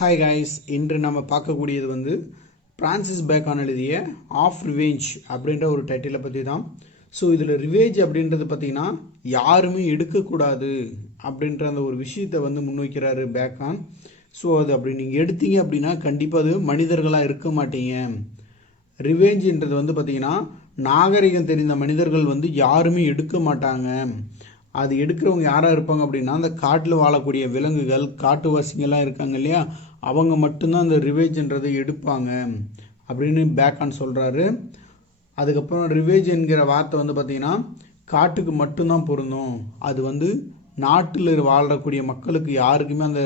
Hi guys, இன்று நம்ம பார்க்கக்கூடியது வந்து பிரான்சிஸ் பேக்கான் எழுதிய ஆஃப் ரிவேஞ்ச் அப்படின்ற ஒரு டைட்டிலை பற்றி தான். ஸோ இதில் ரிவேஞ்ச் அப்படின்றது பார்த்திங்கன்னா யாருமே எடுக்கக்கூடாது அப்படின்ற அந்த ஒரு விஷயத்தை வந்து முன்வைக்கிறாரு பேக்கான். ஸோ அது அப்படி நீங்கள் எடுத்தீங்க அப்படின்னா கண்டிப்பாக அது மனிதர்களாக இருக்க மாட்டீங்க. ரிவேஞ்சுன்றது வந்து பார்த்திங்கன்னா நாகரிகம் தெரிந்த மனிதர்கள் வந்து யாருமே எடுக்க மாட்டாங்க. அது எடுக்கிறவங்க யாராக இருப்பாங்க அப்படின்னா அந்த காட்டில் வாழக்கூடிய விலங்குகள், காட்டுவாசிங்கெல்லாம் இருக்காங்க இல்லையா, அவங்க மட்டும்தான் அந்த ரிவேஜ்ன்றதை எடுப்பாங்க அப்படின்னு பேக்கான் சொல்கிறாரு. அதுக்கப்புறம் ரிவேஜ் என்கிற வார்த்தை வந்து பார்த்திங்கன்னா காட்டுக்கு மட்டும்தான் பொருந்தும். அது வந்து நாட்டில் வாழக்கூடிய மக்களுக்கு யாருக்குமே அந்த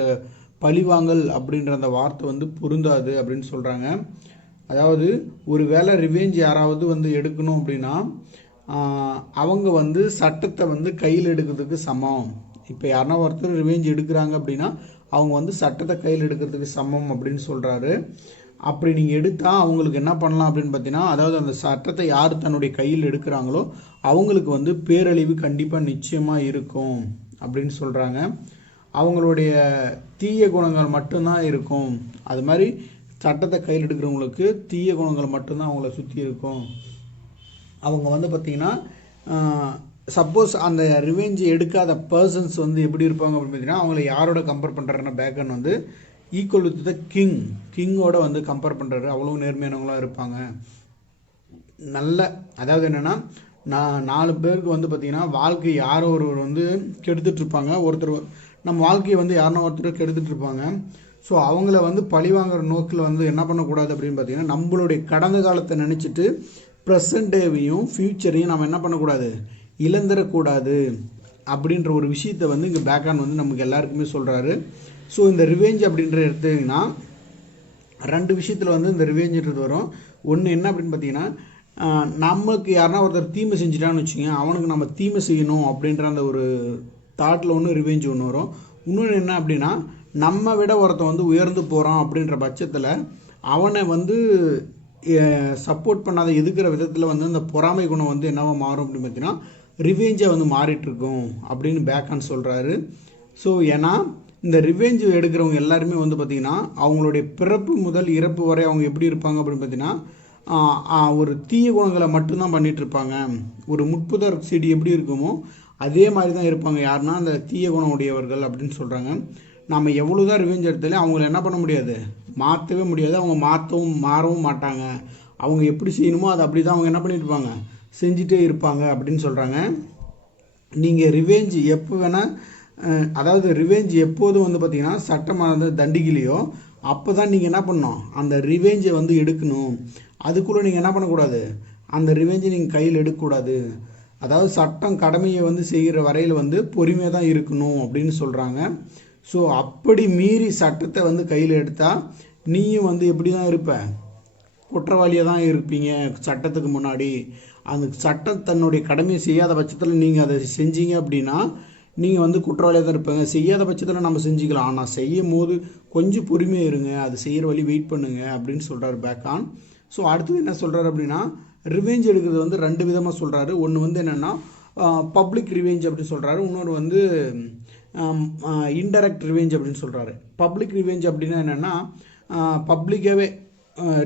பழிவாங்கல் அப்படின்ற அந்த வார்த்தை வந்து பொருந்தாது அப்படின்னு சொல்கிறாங்க. அதாவது ஒரு வேளை ரிவேஞ்ச் யாராவது வந்து எடுக்கணும் அப்படின்னா அவங்க வந்து சட்டத்தை வந்து கையில் எடுக்கிறதுக்கு சமம். இப்போ யாருன்னா ஒருத்தர் ரிவேஞ்ச் எடுக்கிறாங்க அப்படின்னா அவங்க வந்து சட்டத்தை கையில் எடுக்கிறதுக்கு சமம் அப்படின்னு சொல்கிறாரு. அப்படி நீங்கள் எடுத்தால் அவங்களுக்கு என்ன பண்ணலாம் அப்படின்னு பார்த்தீங்கன்னா, அதாவது அந்த சட்டத்தை யார் தன்னுடைய கையில் எடுக்கிறாங்களோ அவங்களுக்கு வந்து பேரழிவு கண்டிப்பாக நிச்சயமாக இருக்கும் அப்படின்னு சொல்கிறாங்க. அவங்களுடைய தீய குணங்கள் மட்டும்தான் இருக்கும். அது மாதிரி சட்டத்தை கையில் எடுக்கிறவங்களுக்கு தீய குணங்கள் மட்டும்தான் அவங்கள சுற்றி இருக்கும். அவங்க வந்து பார்த்திங்கன்னா சப்போஸ் அந்த ரிவெஞ்ச் எடுக்காத பர்சன்ஸ் வந்து எப்படி இருப்பாங்க அப்படின்னு பார்த்தீங்கன்னா, அவங்கள யாரோட கம்பேர் பண்ணுறாருன்னா பேக்கன் வந்து ஈக்குவல் வித் த கிங்கோட வந்து கம்பேர் பண்ணுறாரு. அவ்வளோ நேர்மையானவங்களாக இருப்பாங்க. நல்ல அதாவது என்னென்னா, நான் 4 பேருக்கு வந்து பார்த்திங்கன்னா வாழ்க்கை யாரோ ஒருவர் வந்து கெடுத்துட்ருப்பாங்க. ஒருத்தர் நம்ம வாழ்க்கையை வந்து யாருன்னா ஒருத்தர் கெடுத்துட்ருப்பாங்க. ஸோ அவங்கள வந்து பழிவாங்கிற நோக்கில் வந்து என்ன பண்ணக்கூடாது அப்படின்னு பார்த்தீங்கன்னா, நம்மளுடைய கடந்த காலத்தை நினச்சிட்டு ப்ரெசன்ட் டேவையும் ஃப்யூச்சரையும் நம்ம என்ன பண்ணக்கூடாது, இழந்துடக்கூடாது அப்படின்ற ஒரு விஷயத்தை வந்து இங்கே பேக்கான் வந்து நமக்கு எல்லாருக்குமே சொல்கிறாரு. ஸோ இந்த ரிவேஞ்ச் அப்படின்ற எடுத்தீங்கன்னா 2 விஷயத்தில் வந்து இந்த ரிவேஞ்சுன்றது வரும். ஒன்று என்ன அப்படின்னு பார்த்தீங்கன்னா, நமக்கு யாருன்னா ஒருத்தர் தீமை செஞ்சிட்டான்னு வச்சுக்கோங்க, அவனுக்கு நம்ம தீமை செய்யணும் அப்படின்ற அந்த ஒரு தாட்டில் ஒன்று ரிவேஞ்ச் ஒன்று வரும். இன்னொன்று என்ன அப்படின்னா, நம்ம விட ஒருத்தன் வந்து உயர்ந்து போகிறான் அப்படின்ற பட்சத்தில் அவனை வந்து சப்போர்ட் பண்ணாத எதுக்கிற விதத்தில் வந்து அந்த பொறாமை குணம் வந்து என்னவோ மாறும் அப்படின்னு பார்த்தீங்கன்னா ரிவேஞ்சை வந்து மாறிட்டுருக்கும் அப்படின்னு பேக்கான் சொல்கிறாரு. ஸோ ஏன்னா இந்த ரிவேஞ்ச் எடுக்கிறவங்க எல்லாருமே வந்து பார்த்திங்கன்னா அவங்களுடைய பிறப்பு முதல் இறப்பு வரை அவங்க எப்படி இருப்பாங்க அப்படின்னு பார்த்தீங்கன்னா ஒரு தீய குணங்களை மட்டும்தான் பண்ணிகிட்ருப்பாங்க. ஒரு முட்புதர் செடி எப்படி இருக்குமோ அதே மாதிரி தான் இருப்பாங்க. யாருன்னா அந்த தீய குணம் உடையவர்கள் அப்படின்னு சொல்கிறாங்க. நம்ம எவ்வளோ தான் ரிவெஞ்ச் எடுத்தாலே அவங்கள என்ன பண்ண முடியாது, மாற்றவே முடியாது. அவங்க மாறவும் மாட்டாங்க. அவங்க எப்படி செய்யணுமோ அதை அப்படி தான் அவங்க என்ன பண்ணியிருப்பாங்க, செஞ்சுட்டே இருப்பாங்க அப்படின்னு சொல்கிறாங்க. நீங்கள் ரிவெஞ்ச் எப்போ வேணால், அதாவது ரிவெஞ்ச் எப்போதும் வந்து பார்த்திங்கன்னா சட்டமானது தண்டிக்கலையோ அப்போ தான் நீங்கள் என்ன பண்ணணும், அந்த ரிவெஞ்சை வந்து எடுக்கணும். அதுக்குள்ளே நீங்கள் என்ன பண்ணக்கூடாது, அந்த ரிவெஞ்சை நீங்கள் கையில் எடுக்கக்கூடாது. அதாவது சட்டம் கடமையை வந்து செய்கிற வரையில் வந்து பொறுமையாக தான் இருக்கணும் அப்படின்னு சொல்கிறாங்க. ஸோ அப்படி மீறி சட்டத்தை வந்து கையில் எடுத்தால் நீயும் வந்து எப்படி தான் இருப்ப, குற்றவாளியாக தான் இருப்பீங்க சட்டத்துக்கு முன்னாடி. அந்த சட்டம் தன்னுடைய கடமையை செய்யாத பட்சத்தில் நீங்கள் அதை செஞ்சீங்க அப்படின்னா நீங்கள் வந்து குற்றவாளியாக தான் இருப்பீங்க. செய்யாத பட்சத்தில் நம்ம செஞ்சுக்கலாம், ஆனால் செய்யும் போது கொஞ்சம் பொறுமையாக இருங்க, அது செய்கிற வழி வெயிட் பண்ணுங்க அப்படின்னு சொல்கிறார் பேக்கான். ஸோ அடுத்தது என்ன சொல்கிறார் அப்படின்னா, ரிவெஞ்ச் எடுக்கிறது வந்து 2 விதமாக சொல்கிறாரு. ஒன்று வந்து என்னென்னா பப்ளிக் ரிவெஞ்ச் அப்படின்னு சொல்கிறாரு. இன்னொரு வந்து இன்டைரக்ட் ரிவெஞ்ச் அப்படின்னு சொல்கிறாரு. பப்ளிக் ரிவெஞ்ச் அப்படின்னா என்னென்னா பப்ளிக்காகவே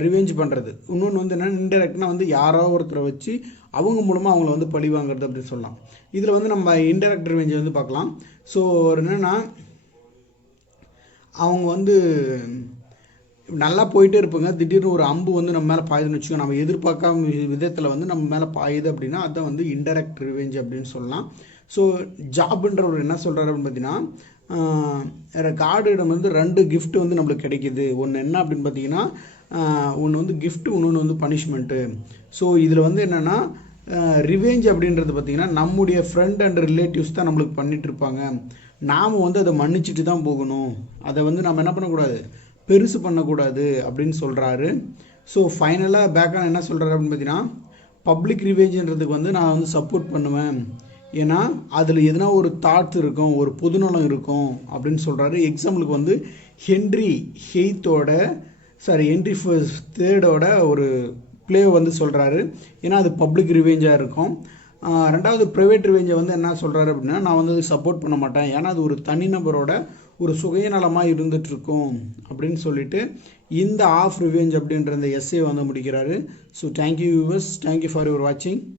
ரிவெஞ்ச் பண்ணுறது. இன்னொன்று வந்து என்னென்னா இன்டைரக்ட்னா வந்து யாரோ ஒருத்தரை வச்சு அவங்க மூலமாக அவங்கள வந்து பழி வாங்குறது அப்படின்னு சொல்லலாம். இதில் வந்து நம்ம இன்டைரக்ட் ரிவெஞ்சை வந்து பார்க்கலாம். ஸோ என்னென்னா அவங்க வந்து நல்லா போயிட்டே இருப்பாங்க, திடீர்னு ஒரு அம்பு வந்து நம்ம மேலே பாயுதுன்னு வச்சுக்கோங்க, நம்ம எதிர்பார்க்காம விதத்தில் வந்து நம்ம மேலே பாயுது அப்படின்னா அதுதான் வந்து இன்டைரக்ட் ரிவெஞ்ச் அப்படின்னு சொல்லலாம். ஸோ ஜாப்ன்றவர் என்ன சொல்கிறாரு அப்படின்னு பார்த்தீங்கன்னா, காடிடம் வந்து 2 கிஃப்ட் வந்து நம்மளுக்கு கிடைக்கிது. ஒன்று என்ன அப்படின்னு பார்த்தீங்கன்னா, ஒன்று வந்து கிஃப்ட்டு, இன்னொன்று வந்து பனிஷ்மெண்ட்டு. ஸோ இதில் வந்து என்னென்னா ரிவெஞ்ச் அப்படின்றது பார்த்திங்கன்னா நம்முடைய ஃப்ரெண்ட் அண்ட் ரிலேட்டிவ்ஸ் தான் நம்மளுக்கு பண்ணிகிட்ருப்பாங்க. நாம் வந்து அதை மன்னிச்சுட்டு தான் போகணும். அதை வந்து நம்ம என்ன பண்ணக்கூடாது, பெருசு பண்ணக்கூடாது அப்படின்னு சொல்கிறாரு. ஸோ ஃபைனலாக பேக்கான் என்ன சொல்கிறாரு அப்படின்னு பார்த்தீங்கன்னா, பப்ளிக் ரிவேஞ்சுன்றதுக்கு வந்து நான் வந்து சப்போர்ட் பண்ணுவேன். ஏன்னா அதில் எதுனா ஒரு தாட்ஸ் இருக்கும், ஒரு பொதுநலம் இருக்கும் அப்படின்னு சொல்கிறாரு. எக்ஸாம்பிளுக்கு வந்து ஹென்ரி III ஒரு ப்ளே வந்து சொல்கிறாரு. ஏன்னா அது பப்ளிக் ரிவேஞ்சாக இருக்கும். 2வது ப்ரைவேட் ரிவேஞ்சை வந்து என்ன சொல்கிறாரு அப்படின்னா, நான் வந்து சப்போர்ட் பண்ண மாட்டேன். ஏன்னா அது ஒரு தனிநபரோட ஒரு சுயநலமாக இருந்துகிட்ருக்கும் அப்படின்னு சொல்லிட்டு இந்த ஆஃப் ரிவெஞ்ச் அப்படின்ற இந்த எஸ்ஸே வந்து முடிக்கிறாரு. So thank you viewers, thank you for your வாட்சிங்.